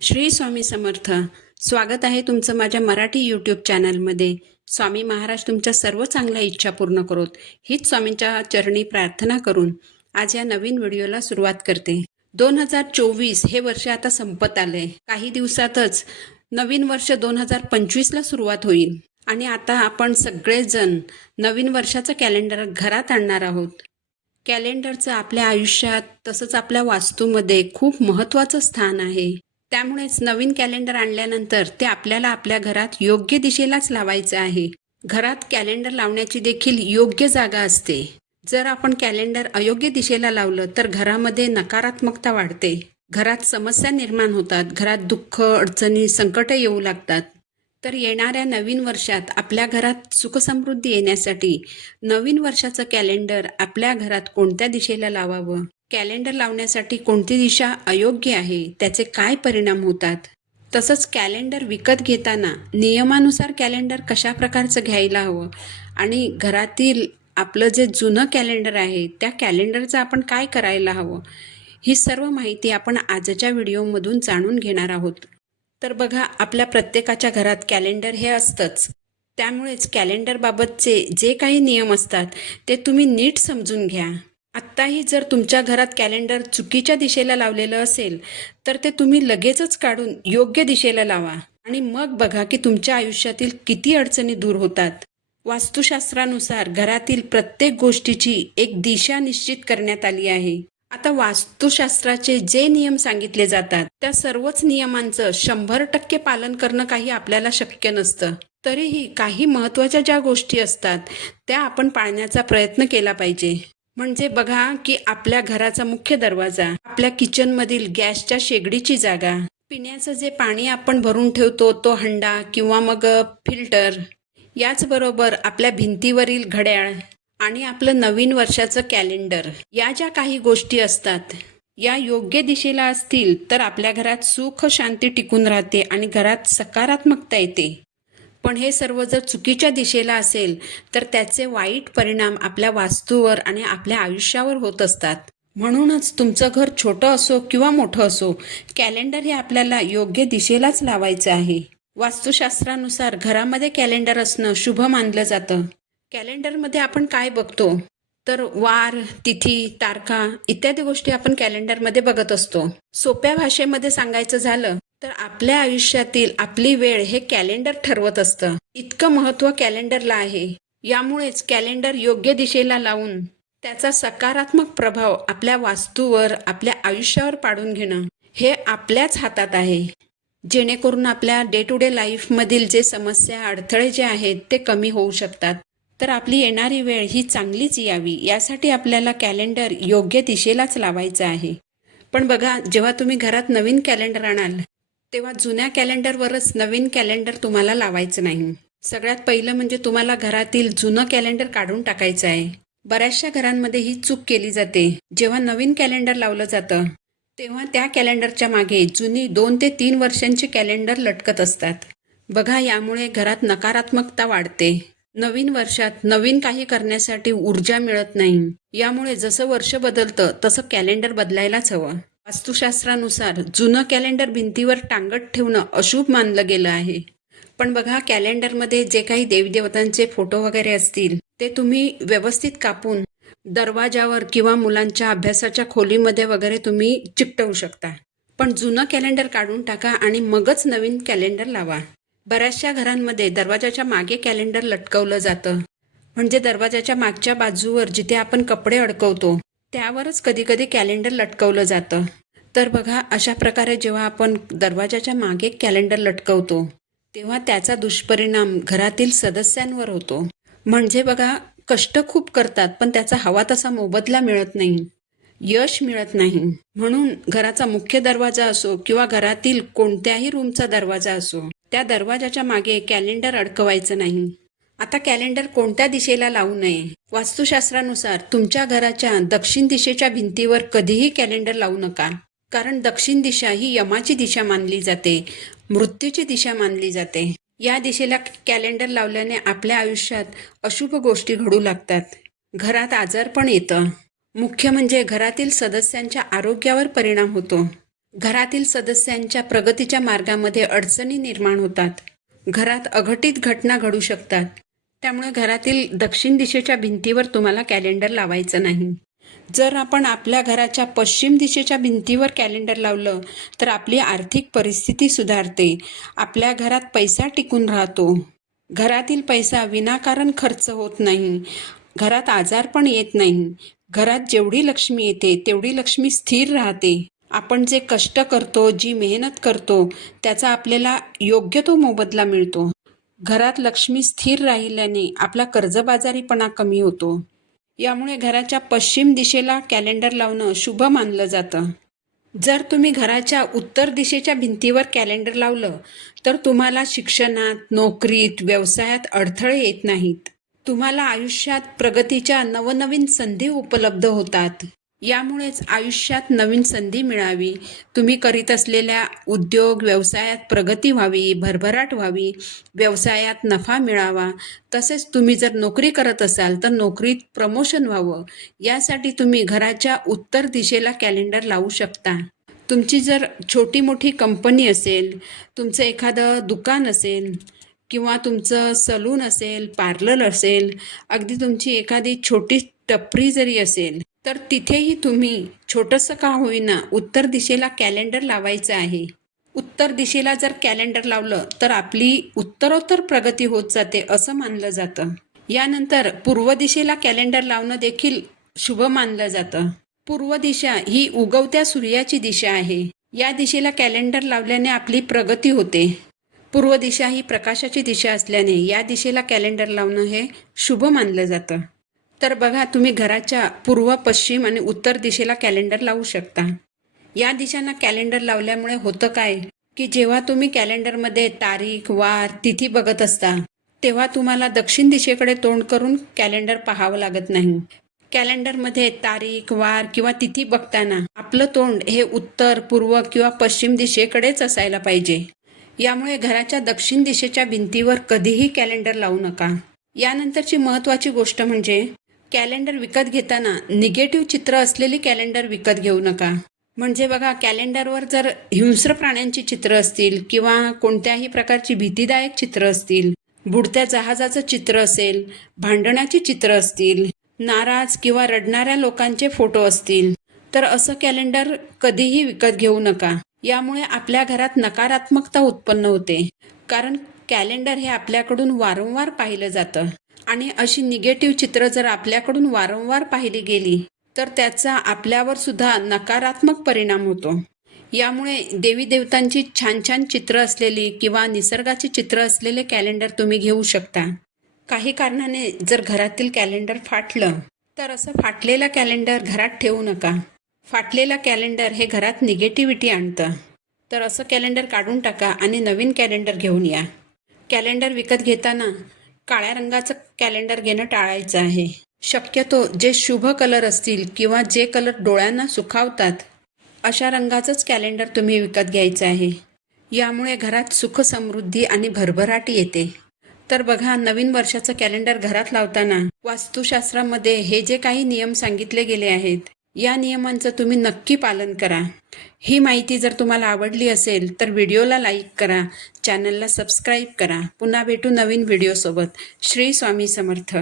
श्री स्वामी समर्थ. स्वागत आहे तुमचं माझ्या मराठी यूट्यूब चॅनलमध्ये. स्वामी महाराज तुमच्या सर्व चांगल्या इच्छा पूर्ण करोत हीच स्वामींच्या चरणी प्रार्थना करून आज या नवीन व्हिडिओला सुरुवात करते. 2024 हे वर्ष आता संपत आलंय. काही दिवसातच नवीन वर्ष 2025ला सुरुवात होईल आणि आता आपण सगळेजण नवीन वर्षाचं कॅलेंडर घरात आणणार आहोत. कॅलेंडरचं आपल्या आयुष्यात तसंच आपल्या वास्तूमध्ये खूप महत्त्वाचं स्थान आहे. त्यामुळेच नवीन कॅलेंडर आणल्यानंतर ते आपल्याला आपल्या घरात योग्य दिशेलाच लावायचं आहे. घरात कॅलेंडर लावण्याची देखील योग्य जागा असते. जर आपण कॅलेंडर अयोग्य दिशेला लावलं तर घरामध्ये नकारात्मकता वाढते, घरात समस्या निर्माण होतात, घरात दुःख, अडचणी, संकट येऊ लागतात. तर येणाऱ्या नवीन वर्षात आपल्या घरात सुखसमृद्धी येण्यासाठी नवीन वर्षाचं कॅलेंडर आपल्या घरात कोणत्या दिशेला लावावं, कॅलेंडर लावण्यासाठी कोणती दिशा अयोग्य आहे, त्याचे काय परिणाम होतात, तसंच कॅलेंडर विकत घेताना नियमानुसार कॅलेंडर कशा प्रकारचं घ्यायला हवं आणि घरातील आपलं जे जुनं कॅलेंडर आहे त्या कॅलेंडरचं आपण काय करायला हवं, ही सर्व माहिती आपण आजच्या व्हिडिओमधून जाणून घेणार आहोत. तर बघा, आपल्या प्रत्येकाच्या घरात कॅलेंडर हे असतंच. त्यामुळेच कॅलेंडरबाबतचे जे काही नियम असतात ते तुम्ही नीट समजून घ्या. आत्ताही जर तुमच्या घरात कॅलेंडर चुकीच्या दिशेला लावलेलं असेल तर ते तुम्ही लगेचच काढून योग्य दिशेला लावा आणि मग बघा की तुमच्या आयुष्यातील किती अडचणी दूर होतात. वास्तुशास्त्रानुसार घरातील प्रत्येक गोष्टीची एक दिशा निश्चित करण्यात आली आहे. आता वास्तुशास्त्राचे जे नियम सांगितले जातात त्या सर्वच नियमांचं 100% पालन करणं काही आपल्याला शक्य नसतं. तरीही काही महत्त्वाच्या ज्या गोष्टी असतात त्या आपण पाळण्याचा प्रयत्न केला पाहिजे. म्हणजे बघा की आपल्या घराचा मुख्य दरवाजा, आपल्या किचनमधील गॅसच्या शेगडीची जागा, पिण्याचं जे पाणी आपण भरून ठेवतो तो हंडा किंवा मग फिल्टर, याचबरोबर आपल्या भिंतीवरील घड्याळ आणि आपलं नवीन वर्षाचं कॅलेंडर, या ज्या काही गोष्टी असतात या योग्य दिशेला असतील तर आपल्या घरात सुख शांती टिकून राहते आणि घरात सकारात्मकता येते. पण हे सर्व जर चुकीच्या दिशेला असेल तर त्याचे वाईट परिणाम आपल्या वास्तूवर आणि आपल्या आयुष्यावर होत असतात. म्हणूनच तुमचं घर छोटं असो किंवा मोठं असो, कॅलेंडर हे आपल्याला योग्य दिशेलाच लावायचं आहे. वास्तुशास्त्रानुसार घरामध्ये कॅलेंडर असणं शुभ मानलं जातं. कॅलेंडरमध्ये आपण काय बघतो तर वार, तिथी, तारखा इत्यादी गोष्टी आपण कॅलेंडरमध्ये बघत असतो. सोप्या भाषेमध्ये सांगायचं झालं तर आपल्या आयुष्यातील आपली वेळ हे कॅलेंडर ठरवत असतं. इतकं महत्त्व कॅलेंडरला आहे. यामुळेच कॅलेंडर योग्य दिशेला लावून त्याचा सकारात्मक प्रभाव आपल्या वास्तूवर, आपल्या आयुष्यावर पाडून घेणं हे आपल्याच हातात आहे. जेणेकरून आपल्या डे टू डे लाईफमधील जे समस्या, अडथळे जे आहेत ते कमी होऊ शकतात. तर आपली येणारी वेळ ही चांगलीच यावी यासाठी आपल्याला कॅलेंडर योग्य दिशेलाच लावायचं आहे. पण बघा, जेव्हा तुम्ही घरात नवीन कॅलेंडर आणाल तेव्हा जुन्या कॅलेंडरवरच नवीन कॅलेंडर तुम्हाला लावायचं नाही. सगळ्यात पहिलं म्हणजे तुम्हाला घरातील जुनं कॅलेंडर काढून टाकायचं आहे. बऱ्याचशा घरांमध्ये ही चूक केली जाते. जेव्हा नवीन कॅलेंडर लावलं जातं तेव्हा त्या कॅलेंडरच्या मागे जुनी 2 ते 3 वर्षांची कॅलेंडर लटकत असतात. बघा, यामुळे घरात नकारात्मकता वाढते. नवीन वर्षात नवीन काही करण्यासाठी ऊर्जा मिळत नाही. यामुळे जसं वर्ष बदलतं तसं कॅलेंडर बदलायलाच हवं. वास्तुशास्त्रानुसार जुनं कॅलेंडर भिंतीवर टांगत ठेवणं अशुभ मानलं गेलं आहे. पण बघा, कॅलेंडरमध्ये जे काही देवीदेवतांचे फोटो वगैरे असतील ते तुम्ही व्यवस्थित कापून दरवाजावर किंवा मुलांच्या अभ्यासाच्या खोलीमध्ये वगैरे तुम्ही चिकटवू शकता. पण जुनं कॅलेंडर काढून टाका आणि मगच नवीन कॅलेंडर लावा. बऱ्याचशा घरांमध्ये दरवाजाच्या मागे कॅलेंडर लटकवलं जातं. म्हणजे दरवाजाच्या मागच्या बाजूवर जिथे आपण कपडे अडकवतो त्यावरच कधी कधी कॅलेंडर लटकवलं जातं. तर बघा, अशा प्रकारे जेव्हा आपण दरवाजाच्या मागे कॅलेंडर लटकवतो तेव्हा त्याचा दुष्परिणाम घरातील सदस्यांवर होतो. म्हणजे बघा, कष्ट खूप करतात पण त्याचा हवा तसा मोबदला मिळत नाही, यश मिळत नाही. म्हणून घराचा मुख्य दरवाजा असो किंवा घरातील कोणत्याही रूमचा दरवाजा असो, त्या दरवाजाच्या मागे कॅलेंडर अडकवायचं नाही. आता कॅलेंडर कोणत्या दिशेला लावू नये? वास्तुशास्त्रानुसार तुमच्या घराच्या दक्षिण दिशेच्या भिंतीवर कधीही कॅलेंडर लावू नका. कारण दक्षिण दिशा ही यमाची दिशा मानली जाते, मृत्यूची दिशा मानली जाते. या दिशेला कॅलेंडर लावल्याने आपल्या आयुष्यात अशुभ गोष्टी घडू लागतात. घरात आजारपण येतं. मुख्य म्हणजे घरातील सदस्यांच्या आरोग्यावर परिणाम होतो. घरातील सदस्यांच्या प्रगतीच्या मार्गामध्ये अडचणी निर्माण होतात. घरात अघटित घटना घडू शकतात. त्यामुळे घरातील दक्षिण दिशेच्या भिंतीवर तुम्हाला कॅलेंडर लावायचं नाही. जर आपण आपल्या घराच्या पश्चिम दिशेच्या भिंतीवर कॅलेंडर लावलं तर आपली आर्थिक परिस्थिती सुधारते. आपल्या घरात पैसा टिकून राहतो. घरातील पैसा विनाकारण खर्च होत नाही. घरात आजारपण येत नाही. घरात जेवढी लक्ष्मी येते तेवढी लक्ष्मी स्थिर राहते. आपण जे कष्ट करतो, जी मेहनत करतो त्याचा आपल्याला योग्य तो मोबदला मिळतो. घरात लक्ष्मी स्थिर राहिल्याने आपला कर्जबाजारीपणा कमी होतो. यामुळे घराच्या पश्चिम दिशेला कॅलेंडर लावणं शुभ मानलं जातं. जर तुम्ही घराच्या उत्तर दिशेच्या भिंतीवर कॅलेंडर लावलं तर तुम्हाला शिक्षणात, नोकरीत, व्यवसायात अडथळे येत नाहीत. तुम्हाला आयुष्यात प्रगतीच्या नवनवीन संधी उपलब्ध होतात. यामुळेच आयुष्यात नवीन संधी मिळावी, तुम्ही करीत असलेल्या उद्योग व्यवसायात प्रगती व्हावी, भरभराट व्हावी, व्यवसायात नफा मिळावा. तसेच तुम्ही जर नोकरी करत असाल तर नोकरीत प्रमोशन व्हावं, यासाठी तुम्ही घराच्या उत्तर दिशेला कॅलेंडर लावू शकता. तुमची जर छोटी मोठी कंपनी असेल, तुमचं एखादं दुकान असेल किंवा तुमचं सलून असेल, पार्लर असेल, अगदी तुमची एखादी छोटी टपरी जरी असेल तर तिथेही तुम्ही छोटंसं का होईना उत्तर दिशेला कॅलेंडर लावायचं आहे. उत्तर दिशेला जर कॅलेंडर लावलं तर आपली उत्तरोत्तर प्रगती होत जाते असं मानलं जातं. यानंतर पूर्व दिशेला कॅलेंडर लावणं देखील शुभ मानलं जातं. पूर्व दिशा ही उगवत्या सूर्याची दिशा आहे. या दिशेला कॅलेंडर लावल्याने आपली प्रगती होते. पूर्व दिशा ही प्रकाशाची दिशा असल्याने या दिशेला कॅलेंडर लावणं हे शुभ मानलं जातं. तर बघा, तुम्ही घराच्या पूर्व, पश्चिम आणि उत्तर दिशेला कॅलेंडर लावू शकता. या दिशांना कॅलेंडर लावल्यामुळे होतं काय की जेव्हा तुम्ही कॅलेंडरमध्ये तारीख, वार, तिथी बघत असता तेव्हा तुम्हाला दक्षिण दिशेकडे तोंड करून कॅलेंडर पाहावं लागत नाही. कॅलेंडरमध्ये तारीख, वार किंवा तिथी बघताना आपलं तोंड हे उत्तर, पूर्व किंवा पश्चिम दिशेकडेच असायला पाहिजे. यामुळे घराच्या दक्षिण दिशेच्या भिंतीवर कधीही कॅलेंडर लावू नका. यानंतरची महत्त्वाची गोष्ट म्हणजे कॅलेंडर विकत घेताना निगेटिव्ह चित्र असलेली कॅलेंडर विकत घेऊ नका. म्हणजे बघा, कॅलेंडरवर जर हिंस्र प्राण्यांची चित्र असतील किंवा कोणत्याही प्रकारची भीतीदायक चित्र असतील, बुडत्या जहाजाचं चित्र असेल, भांडणाची चित्र असतील, नाराज किंवा रडणाऱ्या लोकांचे फोटो असतील तर असं कॅलेंडर कधीही विकत घेऊ नका. यामुळे आपल्या घरात नकारात्मकता उत्पन्न होते. कारण कॅलेंडर हे आपल्याकडून वारंवार पाहिलं जातं आणि अशी निगेटिव्ह चित्र जर आपल्याकडून वारंवार पाहिली गेली तर त्याचा आपल्यावर सुद्धा नकारात्मक परिणाम होतो. यामुळे देवी देवतांची छान छान चित्र असलेली किंवा निसर्गाची चित्र असलेले कॅलेंडर तुम्ही घेऊ शकता. काही कारणाने जर घरातील कॅलेंडर फाटलं तर असं फाटलेलं कॅलेंडर घरात ठेवू नका. फाटलेलं कॅलेंडर हे घरात निगेटिव्हिटी आणतं. तर असं कॅलेंडर काढून टाका आणि नवीन कॅलेंडर घेऊन या. कॅलेंडर विकत घेताना काळ्या रंगाचं कॅलेंडर घेणं टाळायचं आहे. शक्यतो जे शुभ कलर असतील किंवा जे कलर डोळ्यांना सुखावतात अशा रंगाचंच कॅलेंडर तुम्ही विकत घ्यायचं आहे. यामुळे घरात सुख, समृद्धी आणि भरभराट येते. तर बघा, नवीन वर्षाचं कॅलेंडर घरात लावताना वास्तुशास्त्रामध्ये हे जे काही नियम सांगितले गेले आहेत या नियमांचं तुम्ही नक्की पालन करा. ही माहिती जर तुम्हाला आवडली असेल तर व्हिडिओला लाईक करा, चॅनलला सबस्क्राईब करा. पुन्हा भेटू नवीन व्हिडिओसोबत. श्री स्वामी समर्थ.